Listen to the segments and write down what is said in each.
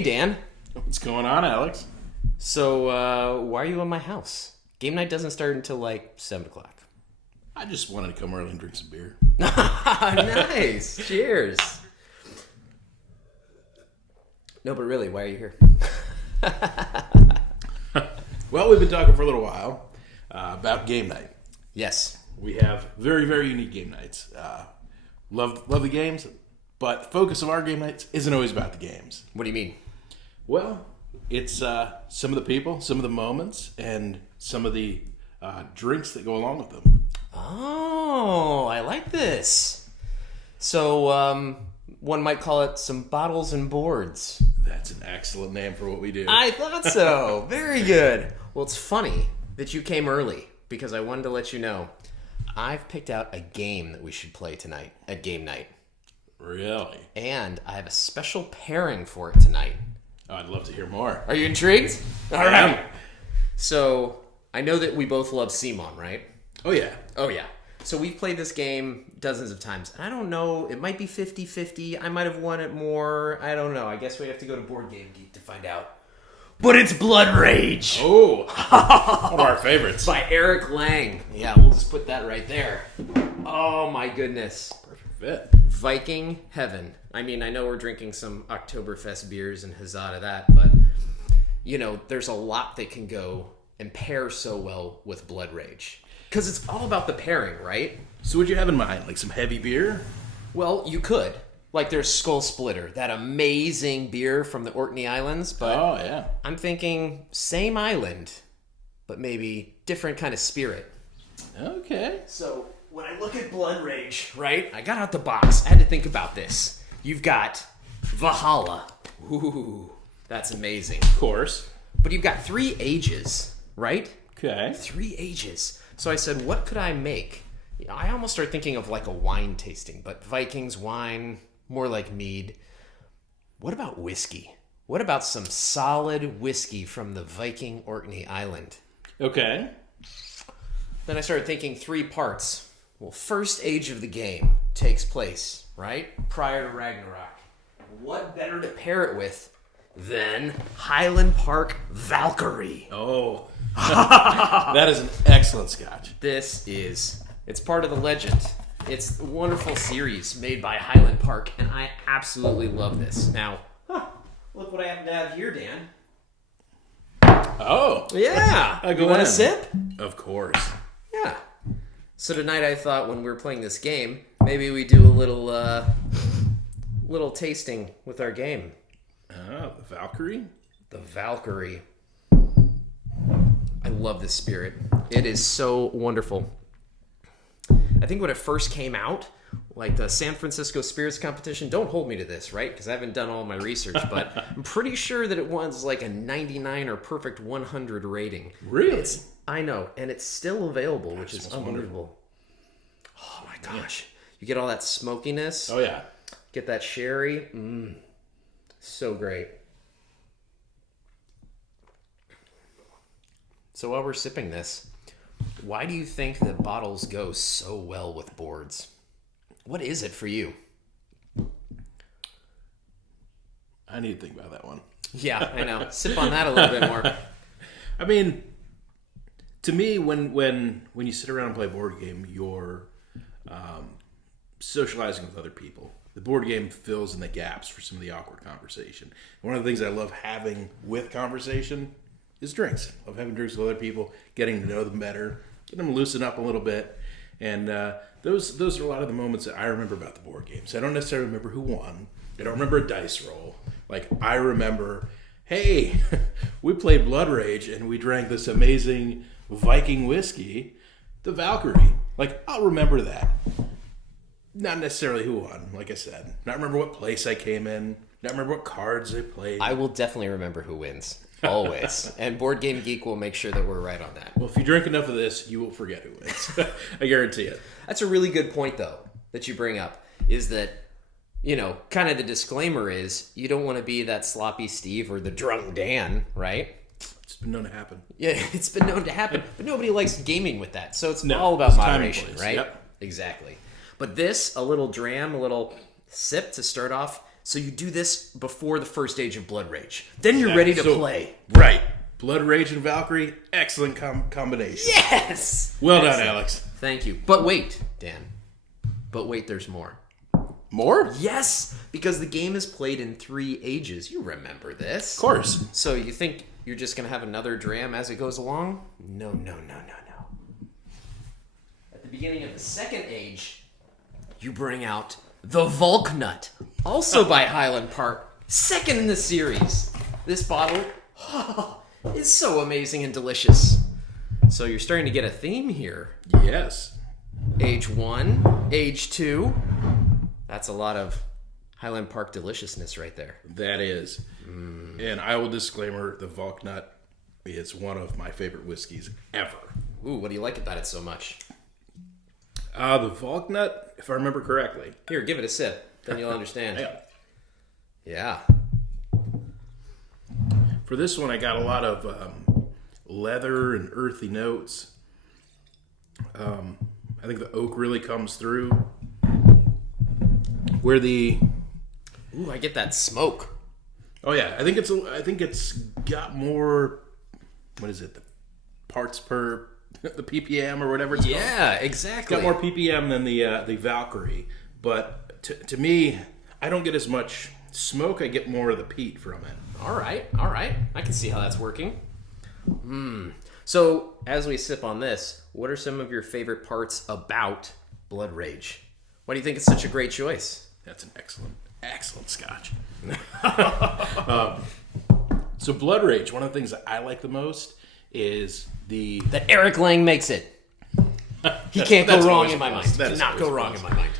Hey, Dan. What's going on, Alex? So, why are you in my house? Game night doesn't start until like 7 o'clock. I just wanted to come early and drink some beer. Nice. Cheers. No, but really, why are you here? Well, we've been talking for a little while about game night. Yes. We have very, very unique game nights. Love the games, but the focus of our game nights isn't always about the games. What do you mean? Well, it's some of the people, some of the moments, and some of the drinks that go along with them. Oh, I like this. So, one might call it some bottles and boards. That's an excellent name for what we do. I thought so. Very good. Well, it's funny that you came early because I wanted to let you know I've picked out a game that we should play tonight at game night. Really? And I have a special pairing for it tonight. Oh, I'd love to hear more. Are you intrigued? All right. So, I know that we both love Simon, right? Oh, yeah. Oh, yeah. So we've played this game dozens of times. And I don't know, it might be 50-50. I might have won it more. I don't know. I guess we have to go to Board Game Geek to find out. But it's Blood Rage! Oh, one of our favorites. By Eric Lang. Yeah, we'll just put that right there. Oh, my goodness. Perfect fit. Viking Heaven. I mean, I know we're drinking some Oktoberfest beers and huzzah that, but, you know, there's a lot that can go and pair so well with Blood Rage. Because it's all about the pairing, right? So what'd you have in mind? Like some heavy beer? Well, you could. Like there's Skull Splitter, that amazing beer from the Orkney Islands. But Oh, yeah. I'm thinking same island, but maybe different kind of spirit. Okay. So when I look at Blood Rage, right? I got out the box. I had to think about this. You've got Valhalla. Ooh, that's amazing. Of course. But you've got 3 ages, right? Okay. 3 ages. So I said, what could I make? I almost started thinking of like a wine tasting, but Vikings wine, more like mead. What about whiskey? What about some solid whiskey from the Viking Orkney Island? Okay. Then I started thinking 3 parts. Well, first age of the game takes place, right? Prior to Ragnarok. What better to pair it with than Highland Park Valkyrie? Oh. That is an excellent scotch. It's part of the legend. It's a wonderful series made by Highland Park, and I absolutely love this. Now, look what I happen to have here, Dan. Oh. Yeah. Go You want a in. sip? Of course. Yeah. So tonight I thought when we were playing this game, maybe we do a little tasting with our game. Oh, the Valkyrie? The Valkyrie. I love this spirit. It is so wonderful. I think when it first came out, like the San Francisco Spirits Competition, don't hold me to this, right? Because I haven't done all my research, but I'm pretty sure that it was like a 99 or perfect 100 rating. Really? I know, and it's still available, which is unbelievable. Oh my gosh. You get all that smokiness. Oh, yeah. Get that sherry. So great. So while we're sipping this, why do you think that bottles go so well with boards? What is it for you? I need to think about that one. Yeah, I know. Sip on that a little bit more. I mean, to me, when you sit around and play a board game, you're socializing with other people. The board game fills in the gaps for some of the awkward conversation. One of the things I love having with conversation is drinks. I love having drinks with other people, getting to know them better, getting them loosen up a little bit. And those are a lot of the moments that I remember about the board games. I don't necessarily remember who won. I don't remember a dice roll. Like, I remember, hey, we played Blood Rage and we drank this amazing Viking whiskey, the Valkyrie. Like, I'll remember that. Not necessarily who won, like I said. Not remember what place I came in. Not remember what cards I played. I will definitely remember who wins. Always. And Board Game Geek will make sure that we're right on that. Well, if you drink enough of this, you will forget who wins. I guarantee it. That's a really good point, though, that you bring up, is that, you know, kind of the disclaimer is you don't want to be that sloppy Steve or the drunk Dan, right? It's been known to happen. Yeah, it's been known to happen, but nobody likes gaming with that. So it's No, all about it's time and moderation, place. right? Yep. Exactly. But this, a little dram, a little sip to start off, So you do this before the first stage of Blood Rage. Then you're ready to play. Right. Blood Rage and Valkyrie, excellent combination. Yes! Well done, Alex. Thank you. But wait, Dan. But wait, there's more. More? Yes, because the game is played in 3 ages. You remember this. Of course. So you think you're just going to have another dram as it goes along? No. At the beginning of the second age, you bring out the Volknut, also by Highland Park, second in the series. This bottle is so amazing and delicious. So you're starting to get a theme here. Yes. Age 1, Age 2. That's a lot of Highland Park deliciousness right there. That is. And I will disclaimer, the Volknut is one of my favorite whiskeys ever. Ooh, what do you like about it so much? The Volknut, if I remember correctly. Here, give it a sip. Then you'll understand. Yeah. For this one, I got a lot of leather and earthy notes. I think the oak really comes through. Where the... Ooh, I get that smoke. Oh yeah, I think it's got more... What is it? The parts per... The ppm or whatever it's called. Yeah, exactly. It's got more ppm than the Valkyrie. But to me, I don't get as much smoke. I get more of the peat from it. All right. I can see how that's working. So, as we sip on this, what are some of your favorite parts about Blood Rage? Why do you think it's such a great choice? That's an excellent scotch. So Blood Rage, one of the things that I like the most is that Eric Lang makes it. He can't go wrong in my mind. Cannot go wrong in my mind.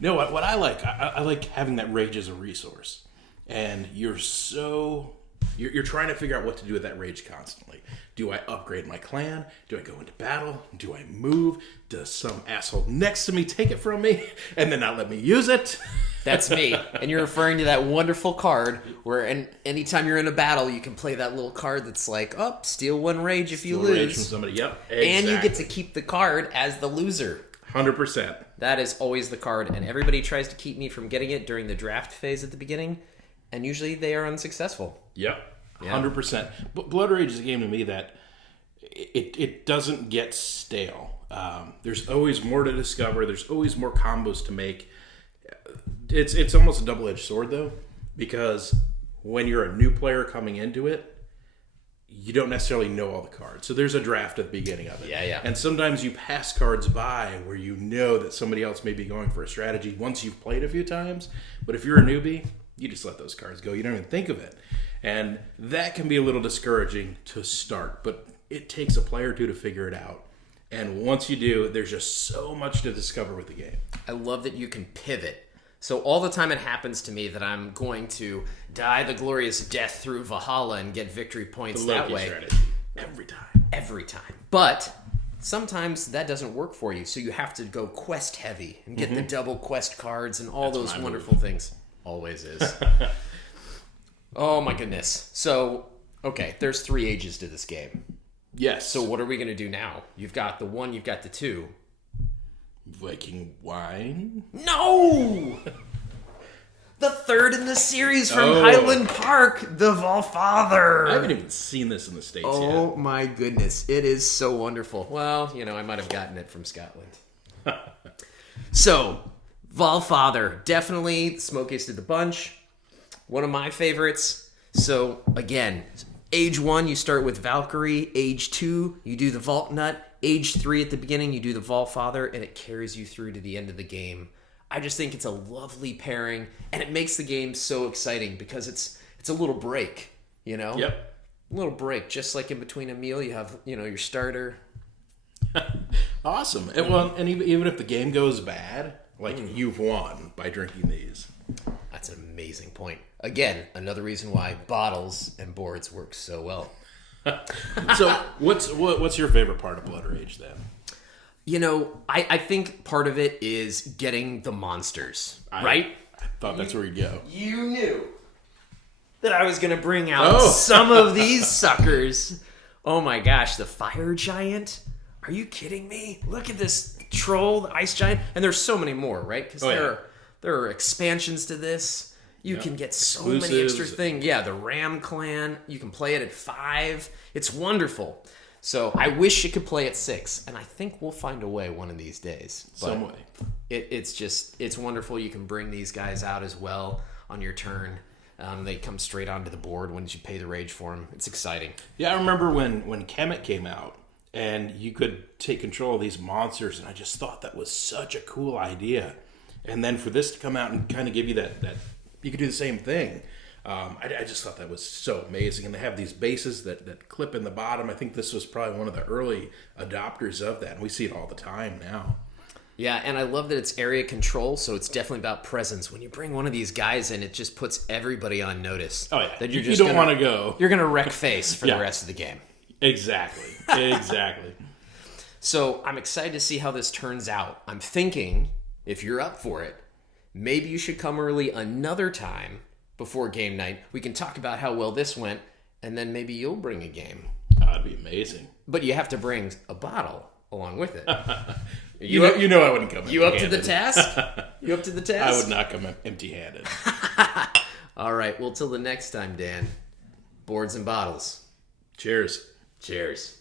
No, what I like, I like having that rage as a resource, and you're trying to figure out what to do with that rage constantly. Do I upgrade my clan? Do I go into battle? Do I move? Does some asshole next to me take it from me and then not let me use it? That's me. And you're referring to that wonderful card where anytime you're in a battle, you can play that little card that's like, steal 1 rage if you lose. Rage from somebody. Yep, exactly. And you get to keep the card as the loser. 100%. That is always the card, and everybody tries to keep me from getting it during the draft phase at the beginning, and usually they are unsuccessful. Yep, 100%. But Blood Rage is a game to me that it doesn't get stale. There's always more to discover. There's always more combos to make. It's almost a double-edged sword, though, because when you're a new player coming into it, you don't necessarily know all the cards. So there's a draft at the beginning of it. Yeah. And sometimes you pass cards by where you know that somebody else may be going for a strategy once you've played a few times. But if you're a newbie, you just let those cards go. You don't even think of it. And that can be a little discouraging to start. But it takes a player or two to figure it out. And once you do, there's just so much to discover with the game. I love that you can pivot. So all the time it happens to me that I'm going to die the glorious death through Valhalla and get victory points that way. Strategy. Every time. But sometimes that doesn't work for you, so you have to go quest heavy and get the double quest cards and all those wonderful things. Always is. Oh my goodness. So, okay, there's 3 ages to this game. Yes. So what are we going to do now? You've got the 1, you've got the 2. Viking wine? No! The 3rd in the series from Highland Park, the Valfather. I haven't even seen this in the States yet. Oh my goodness. It is so wonderful. Well, I might have gotten it from Scotland. So, Valfather, definitely the smokiest of the bunch. One of my favorites. So, again, age 1, you start with Valkyrie. Age 2, you do the Volknut. Age 3 at the beginning, you do the Valfather, and it carries you through to the end of the game. I just think it's a lovely pairing, and it makes the game so exciting because it's a little break, Yep. A little break, just like in between a meal, you have, your starter. Awesome. And even if the game goes bad, you've won by drinking these. That's an amazing point. Again, another reason why bottles and boards work so well. So, what's your favorite part of Blood Rage then? I think part of it is getting the monsters, right? I thought that's where you'd go. You knew that I was going to bring out some of these suckers. Oh my gosh, the fire giant? Are you kidding me? Look at this troll, the ice giant. And there's so many more, right? Because there are expansions to this. You can get so many Exclusives. extra things. Yeah, the Ram Clan. You can play it at 5. It's wonderful. So I wish you could play at 6, and I think we'll find a way one of these days. But Some way. it's wonderful. You can bring these guys out as well on your turn. They come straight onto the board once you pay the rage for them. It's exciting. Yeah, I remember when Kemet came out, and you could take control of these monsters, and I just thought that was such a cool idea. And then for this to come out and kind of give you that you could do the same thing. I just thought that was so amazing. And they have these bases that clip in the bottom. I think this was probably one of the early adopters of that. And we see it all the time now. Yeah, and I love that it's area control, so it's definitely about presence. When you bring one of these guys in, it just puts everybody on notice. Oh, yeah. That You don't want to go. You're going to wreck face for Yeah. the rest of the game. Exactly. Exactly. So I'm excited to see how this turns out. I'm thinking, if you're up for it, maybe you should come early another time before game night. We can talk about how well this went, and then maybe you'll bring a game. That'd be amazing. But you have to bring a bottle along with it. You know I wouldn't come You up to the empty-handed. task? You up to the task? I would not come empty-handed. All right, well, till the next time, Dan. Boards and bottles. Cheers. Cheers.